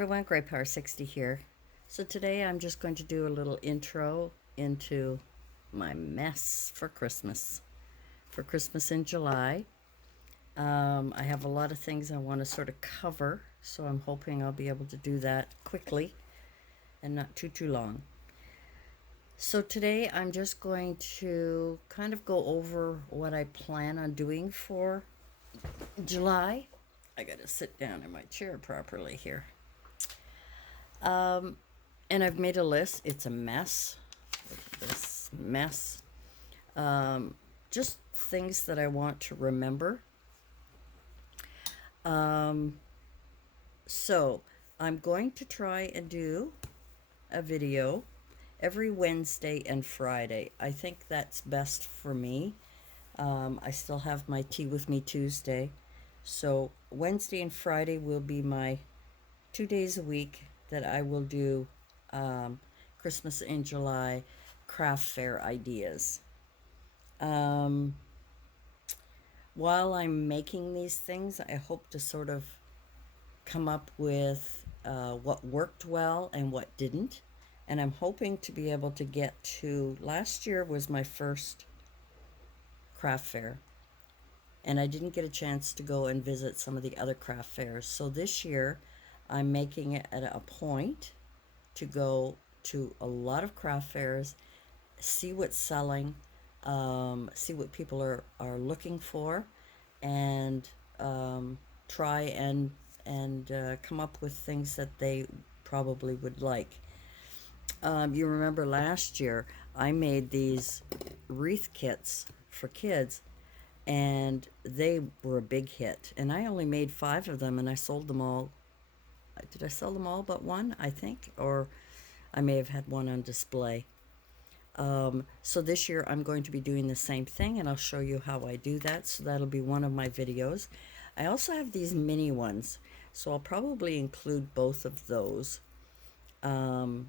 everyone, Grey Power 60 here. So today I'm just going to do a little intro into my mess for Christmas. For Christmas in July. I have a lot of things I want to sort of cover, so I'm hoping I'll be able to do that quickly and not too long. So today I'm just going to kind of go over what I plan on doing for July. I gotta sit down in my chair properly here. And I've made a list. It's a mess. Look at this mess. Just things that I want to remember. So I'm going to try and do a video every Wednesday and Friday. I think that's best for me. I still have my Tea With Me Tuesday. So Wednesday and Friday will be my 2 days a week that I will do Christmas in July craft fair ideas. While I'm making these things, I hope to sort of come up with what worked well and what didn't. And I'm hoping to be able to get to, last year was my first craft fair. And I didn't get a chance to go and visit some of the other craft fairs. So this year, I'm making it at a point to go to a lot of craft fairs, see what's selling, see what people are looking for, and try and come up with things that they probably would like. You remember last year I made these wreath kits for kids, and they were a big hit. And I only made 5 of them, and I sold them all. Did I sell them all but one, I think? Or I may have had one on display. So this year I'm going to be doing the same thing, and I'll show you how I do that. So that'll be one of my videos. I also have these mini ones, so I'll probably include both of those and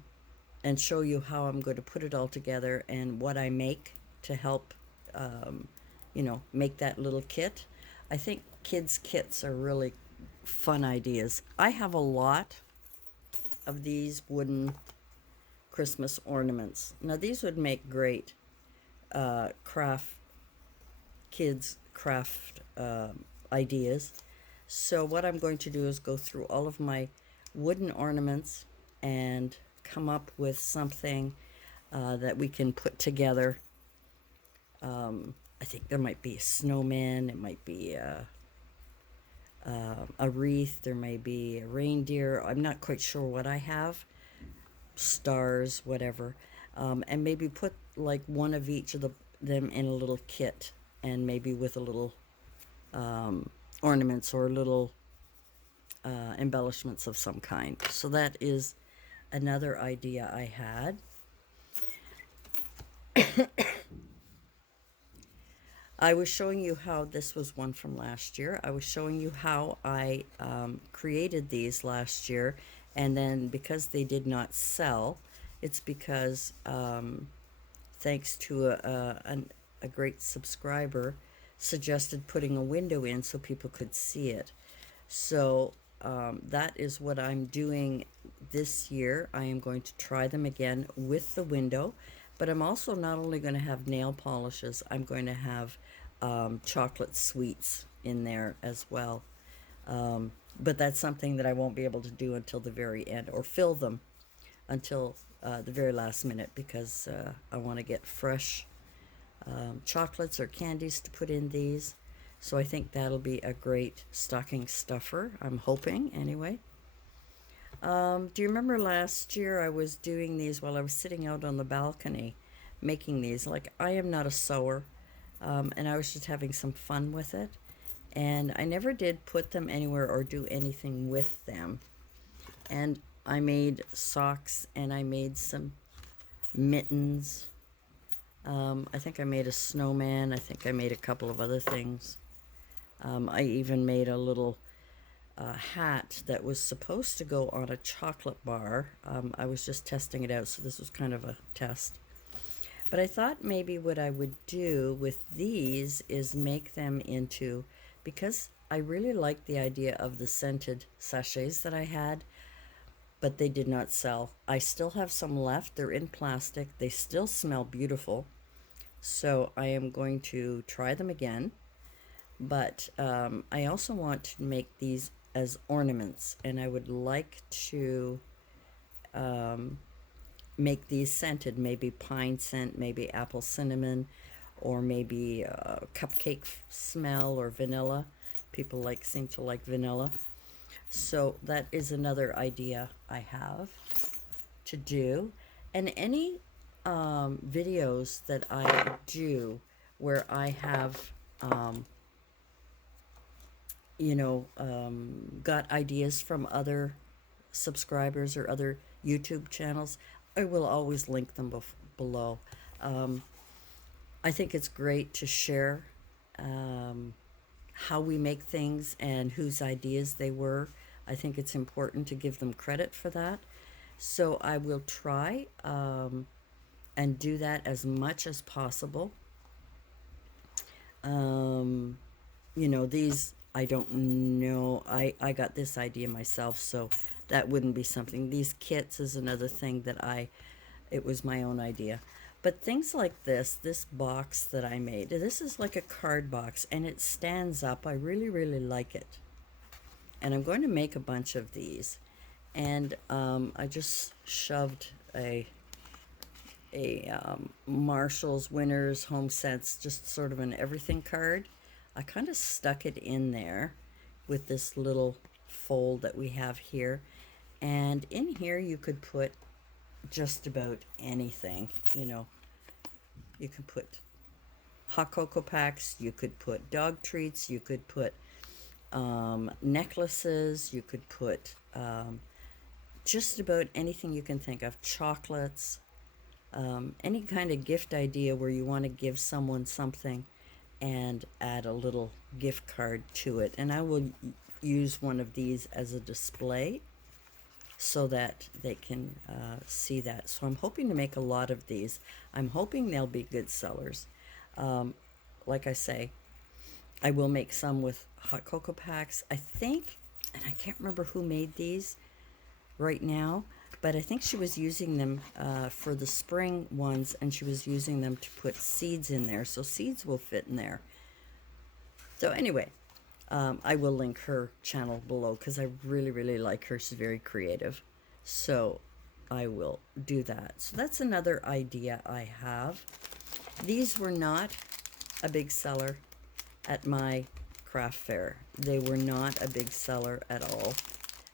show you how I'm going to put it all together and what I make to help, make that little kit. I think kids' kits are really fun ideas. I have a lot of these wooden Christmas ornaments. Now these would make great kids craft ideas. So what I'm going to do is go through all of my wooden ornaments and come up with something that we can put together. I think there might be a snowman, it might be a wreath, there may be a reindeer. I'm not quite sure what I have. Stars, whatever. And maybe put like one of each of them in a little kit, and maybe with a little ornaments or little embellishments of some kind. So that is another idea I had. I was showing you how this was one from last year. I was showing you how I created these last year, and then because they did not sell, it's because thanks to a great subscriber suggested putting a window in so people could see it. So that is what I'm doing this year. I am going to try them again with the window, but I'm also not only going to have nail polishes, I'm going to have chocolate sweets in there as well. But that's something that I won't be able to do until the very end, or fill them until the very last minute, because I want to get fresh chocolates or candies to put in these. So I think that'll be a great stocking stuffer, I'm hoping anyway. Do you remember last year I was doing these while I was sitting out on the balcony making these? Like, I am not a sewer, and I was just having some fun with it. And I never did put them anywhere or do anything with them. And I made socks, and I made some mittens. I think I made a snowman. I think I made a couple of other things. I even made a little hat that was supposed to go on a chocolate bar. I was just testing it out, so this was kind of a test. But I thought maybe what I would do with these is make them into, because I really liked the idea of the scented sachets that I had, but they did not sell. I still have some left. They're in plastic. They still smell beautiful. So I am going to try them again. But I also want to make these as ornaments, and I would like to make these scented, maybe pine scent, maybe apple cinnamon, or maybe cupcake smell or vanilla. People seem to like vanilla. So that is another idea I have to do. And any videos that I do where I have, got ideas from other subscribers or other YouTube channels, I will always link them below. Um, I think it's great to share how we make things and whose ideas they were. I think it's important to give them credit for that. So I will try and do that as much as possible. These, I don't know. I got this idea myself, so that wouldn't be something. These kits is another thing that it was my own idea. But things like this box that I made, this is like a card box and it stands up. I really, really like it. And I'm going to make a bunch of these. And I just shoved a Marshall's Winners Home Sense, just sort of an everything card. I kind of stuck it in there with this little fold that we have here. And in here you could put just about anything. You can put hot cocoa packs, you could put dog treats, you could put necklaces, you could put just about anything you can think of, chocolates, any kind of gift idea where you want to give someone something and add a little gift card to it. And I will use one of these as a display so that they can see that. So I'm hoping to make a lot of these. I'm hoping they'll be good sellers. Like I say, I will make some with hot cocoa packs. I think, and I can't remember who made these right now, but I think she was using them for the spring ones, and she was using them to put seeds in there. So seeds will fit in there. So anyway, I will link her channel below because I really, really like her. She's very creative. So I will do that. So that's another idea I have. These were not a big seller at my craft fair. They were not a big seller at all.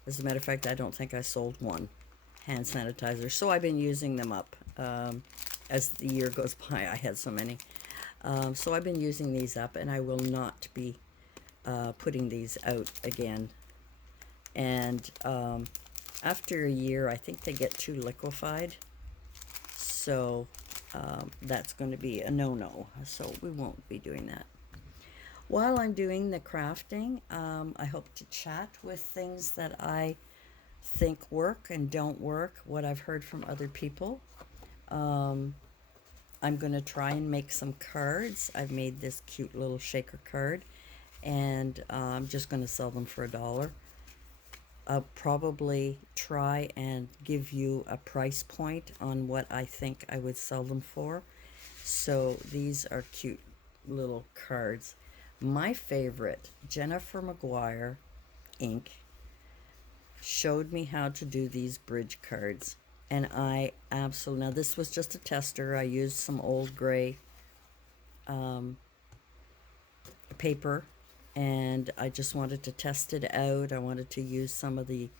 As a matter of fact, I don't think I sold one hand sanitizer. So I've been using them up. As the year goes by, I had so many. So I've been using these up, and I will not be putting these out again. And after a year, I think they get too liquefied. So that's going to be a no-no. So we won't be doing that. While I'm doing the crafting, I hope to chat with things that I think work and don't work, what I've heard from other people. I'm going to try and make some cards. I've made this cute little shaker card, and I'm just going to sell them for $1. I'll probably try and give you a price point on what I think I would sell them for. So these are cute little cards. My favorite, Jennifer McGuire Inc., showed me how to do these bridge cards. And I absolutely, now this was just a tester. I used some old gray paper, and I just wanted to test it out. I wanted to use some of the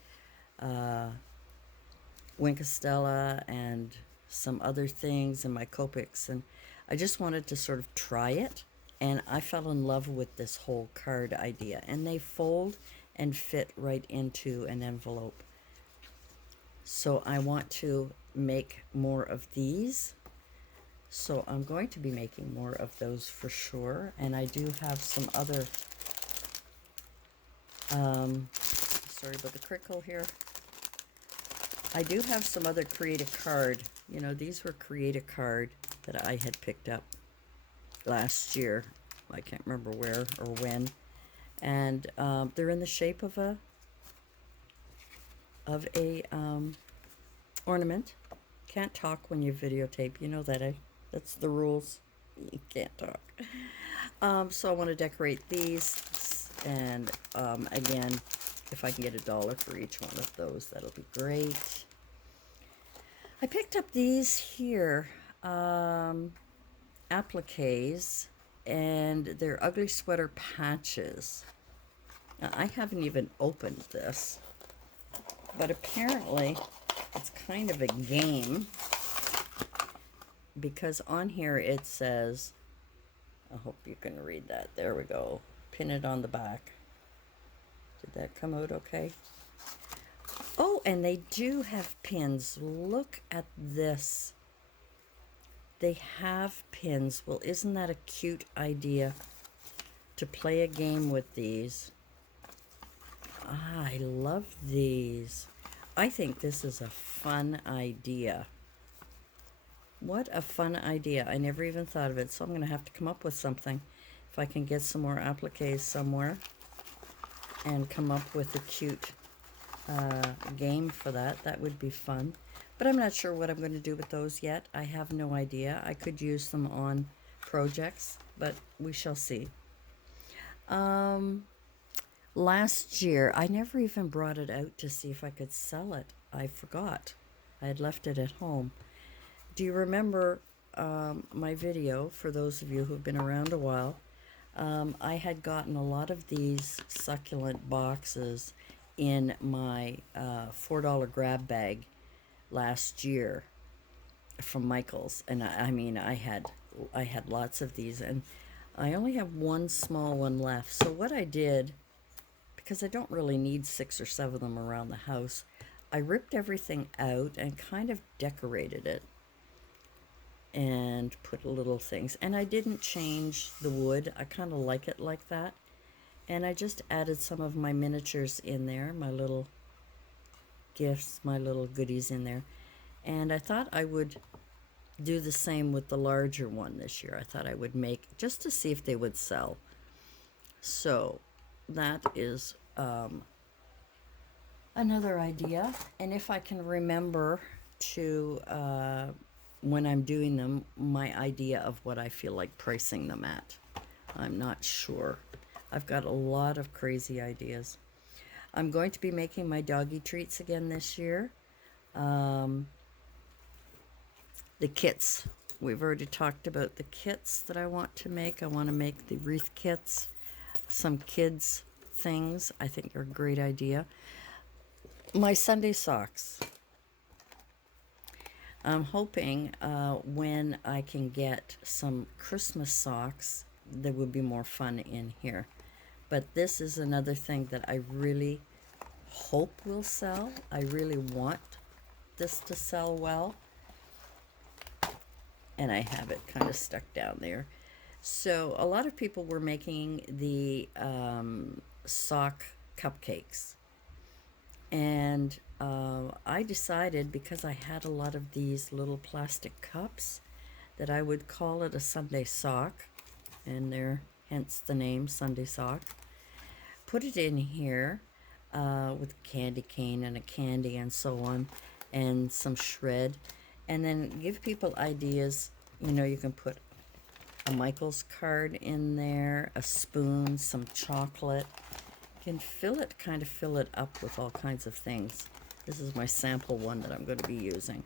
Winkostella and some other things in my Copics, and I just wanted to sort of try it. And I fell in love with this whole card idea. And they fold and fit right into an envelope. So I want to make more of these. So I'm going to be making more of those for sure. And I do have some other, sorry about the crickle here. I do have some other create a card. These were create a card that I had picked up last year. I can't remember where or when. And they're in the shape of a of a ornament. Can't talk when you videotape. You know that, eh? That's the rules. You can't talk. So I want to decorate these, and again, if I can get $1 for each one of those, that'll be great. I picked up these here appliques, and they're ugly sweater patches. Now, I haven't even opened this, but apparently it's kind of a game, because on here it says, I hope you can read that. There we go. Pin it on the back. Did that come out okay? Oh, and they do have pins. Look at this. They have pins. Well, isn't that a cute idea to play a game with these? I love these. I think this is a fun idea. What a fun idea. I never even thought of it, so I'm going to have to come up with something. If I can get some more appliques somewhere and come up with a cute game for that, that would be fun. But I'm not sure what I'm going to do with those yet. I have no idea. I could use them on projects, but we shall see. Last year, I never even brought it out to see if I could sell it. I forgot. I had left it at home. Do you remember my video, for those of you who've been around a while? I had gotten a lot of these succulent boxes in my $4 grab bag last year from Michael's, and I mean I had lots of these, and I only have one small one left. So what I did, because I don't really need 6 or 7 of them around the house, I ripped everything out and kind of decorated it and put little things, and I didn't change the wood. I kind of like it like that, and I just added some of my miniatures in there, my little gifts, my little goodies in there. And I thought I would do the same with the larger one this year. I thought I would make, just to see if they would sell. So that is another idea. And if I can remember to, when I'm doing them, my idea of what I feel like pricing them at. I'm not sure. I've got a lot of crazy ideas. I'm going to be making my doggy treats again this year. The kits. We've already talked about the kits that I want to make. I want to make the wreath kits, some kids things. I think are a great idea. My Sunday socks. I'm hoping when I can get some Christmas socks, there will be more fun in here. But this is another thing that I really hope will sell. I really want this to sell well. And I have it kind of stuck down there. So a lot of people were making the sock cupcakes. And I decided, because I had a lot of these little plastic cups, that I would call it a Sunday sock. And there, hence the name Sunday sock. Put it in here with a candy cane and a candy and so on, and some shred. And then give people ideas. You know, you can put a Michael's card in there, a spoon, some chocolate. You can fill it, kind of fill it up with all kinds of things. This is my sample one that I'm going to be using.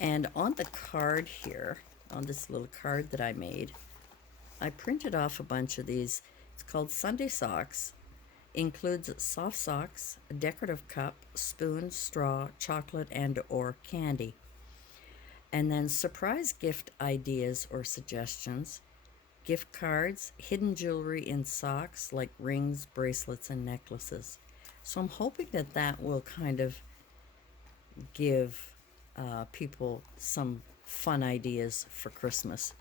And on the card here, on this little card that I made, I printed off a bunch of these. It's called Sunday Socks. Includes soft socks, a decorative cup, spoon, straw, chocolate, and or candy. And then surprise gift ideas or suggestions, gift cards, hidden jewelry in socks like rings, bracelets, and necklaces. So I'm hoping that that will kind of give people some fun ideas for Christmas.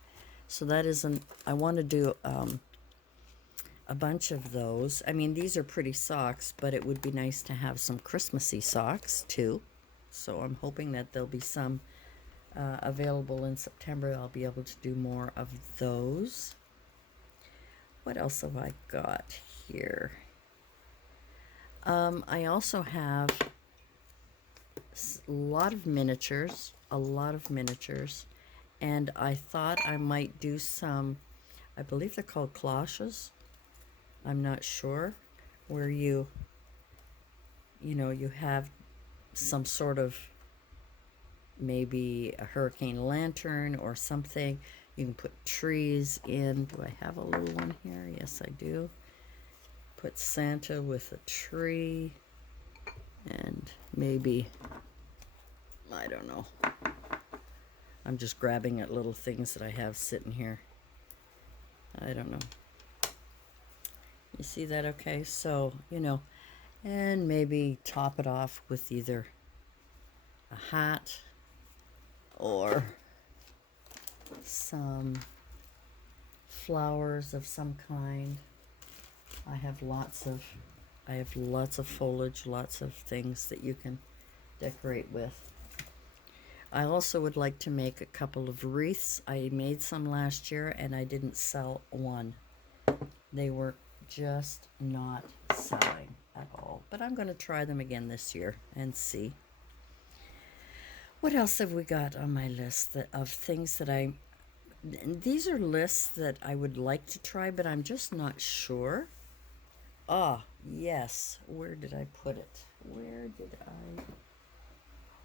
So that isn't, I want to do a bunch of those. I mean, these are pretty socks, but it would be nice to have some Christmassy socks too. So I'm hoping that there'll be some available in September. I'll be able to do more of those. What else have I got here? I also have a lot of miniatures, and I thought I might do some, I believe they're called collages, I'm not sure, where you know, you have some sort of, maybe a hurricane lantern or something. You can put trees in. Do I have a little one here? Yes, I do. Put Santa with a tree, and maybe, I don't know. I'm just grabbing at little things that I have sitting here. I don't know. You see that? Okay, so, you know, and maybe top it off with either a hat or some flowers of some kind. I have lots of foliage, lots of things that you can decorate with. I also would like to make a couple of wreaths. I made some last year and I didn't sell one. They were just not selling at all. But I'm going to try them again this year and see. What else have we got on my list of things that these are lists that I would like to try, but I'm just not sure. Ah, yes. Where did I put it? Where did I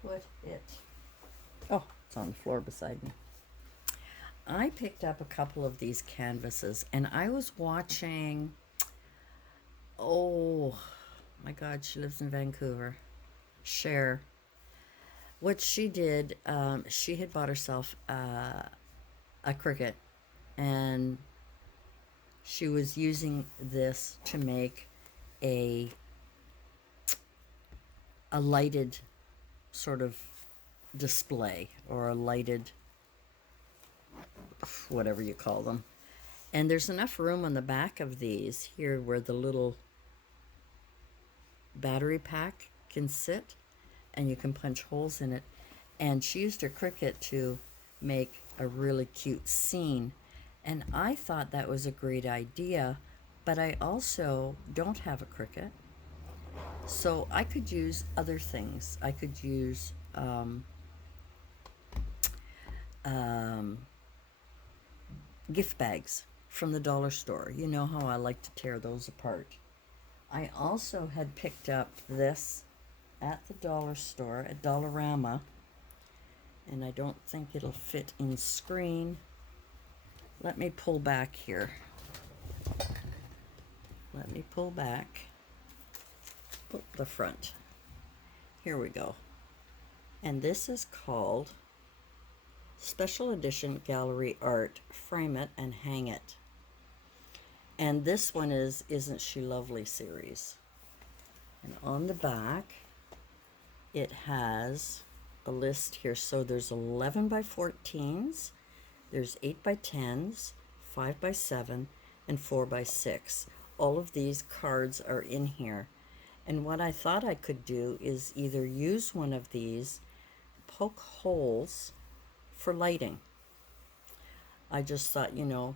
put it? Oh, it's on the floor beside me. I picked up a couple of these canvases, and I was watching, oh my God, she lives in Vancouver, Cher. What she did, she had bought herself a Cricut, and she was using this to make a lighted sort of display, or a lighted, whatever you call them. And there's enough room on the back of these here where the little battery pack can sit, and you can punch holes in it. And she used her Cricut to make a really cute scene, and I thought that was a great idea, but I also don't have a Cricut, so I could use other things. I could use gift bags from the dollar store. You know how I like to tear those apart. I also had picked up this at the dollar store at Dollarama, and I don't think it'll fit in screen. Let me pull back here. Let me pull back. Oh, the front. Here we go. And this is called Special Edition Gallery Art, Frame It and Hang It. And this one is Isn't She Lovely series. And on the back, it has a list here. So there's 11 by 14s, there's 8 by 10s, 5 by 7, and 4 by 6. All of these cards are in here. And what I thought I could do is either use one of these, poke holes for lighting. I just thought, you know,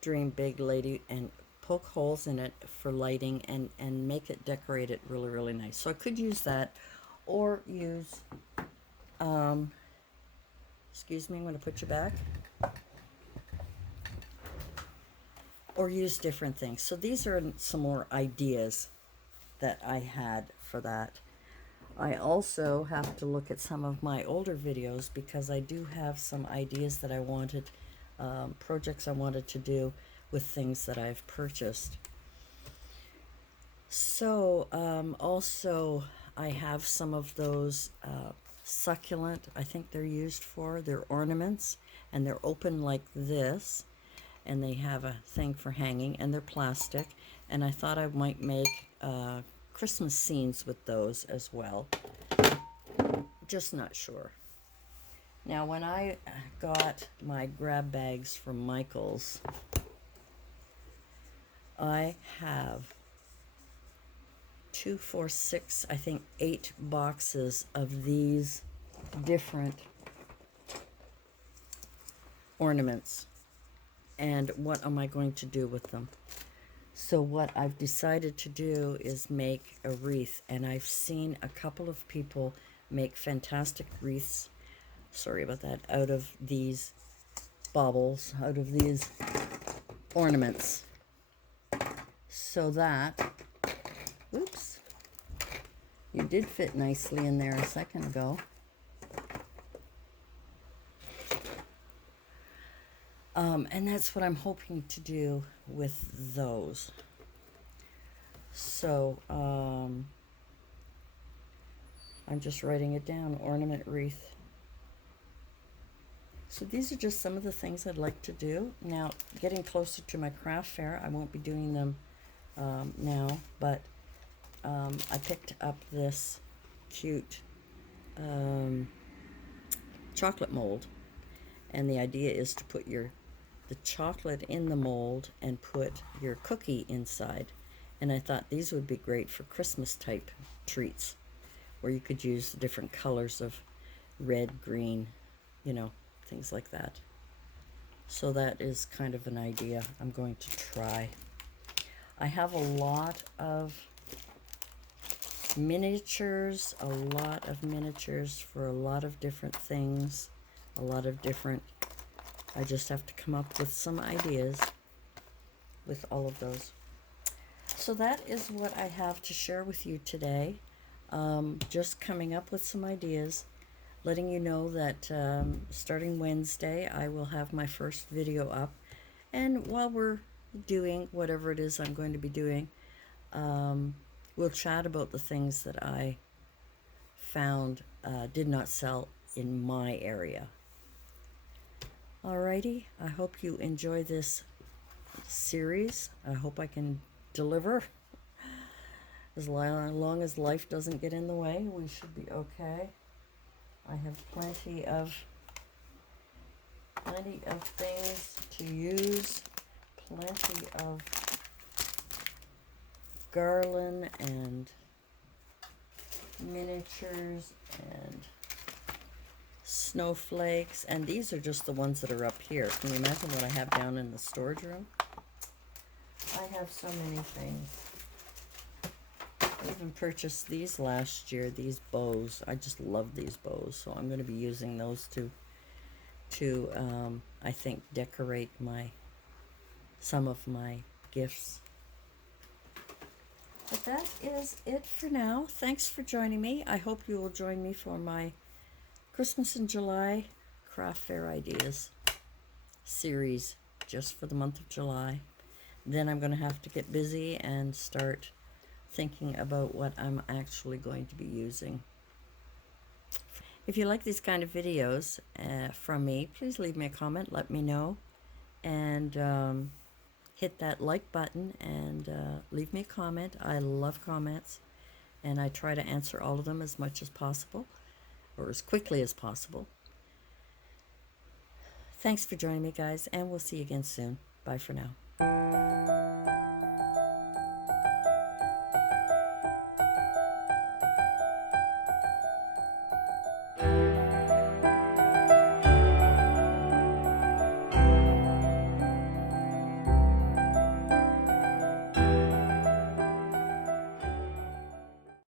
dream big, lady, and poke holes in it for lighting, and make it, decorate it really, really nice. So I could use that, or use, excuse me, I'm going to put you back. Or use different things. So these are some more ideas that I had for that. I also have to look at some of my older videos, because I do have some ideas that I wanted, projects I wanted to do with things that I've purchased. So also I have some of those succulent, I think they're used for, they're ornaments, and they're open like this, and they have a thing for hanging, and they're plastic, and I thought I might make Christmas scenes with those as well. Just not sure. Now, when I got my grab bags from Michael's, I have 2, 4, 6, I think 8 boxes of these different ornaments. And what am I going to do with them? So what I've decided to do is make a wreath, and I've seen a couple of people make fantastic wreaths, sorry about that, out of these baubles, out of these ornaments. So that, oops, you did fit nicely in there a second ago. And that's what I'm hoping to do with those. So, I'm just writing it down, ornament wreath. So these are just some of the things I'd like to do. Now, getting closer to my craft fair, I won't be doing them now, but I picked up this cute chocolate mold, and the idea is to put the chocolate in the mold and put your cookie inside. And I thought these would be great for Christmas type treats, where you could use different colors of red, green, you know, things like that. So that is kind of an idea I'm going to try. I have a lot of miniatures for a lot of different things, I just have to come up with some ideas with all of those. So that is what I have to share with you today. Just coming up with some ideas, letting you know that starting Wednesday I will have my first video up, and while we're doing whatever it is I'm going to be doing, we'll chat about the things that I found did not sell in my area. Alrighty, I hope you enjoy this series. I hope I can deliver. As long as life doesn't get in the way, we should be okay. I have plenty of things to use, plenty of garland and miniatures and snowflakes, and these are just the ones that are up here. Can you imagine what I have down in the storage room? I have so many things. I even purchased these last year, these bows. I just love these bows, so I'm going to be using those to I think decorate some of my gifts. But that is it for now. Thanks for joining me. I hope you will join me for my Christmas in July craft fair ideas series just for the month of July. Then I'm going to have to get busy and start thinking about what I'm actually going to be using. If you like these kind of videos from me, please leave me a comment, let me know, and hit that like button and leave me a comment. I love comments, and I try to answer all of them as much as possible, or as quickly as possible. Thanks for joining me, guys, and we'll see you again soon. Bye for now.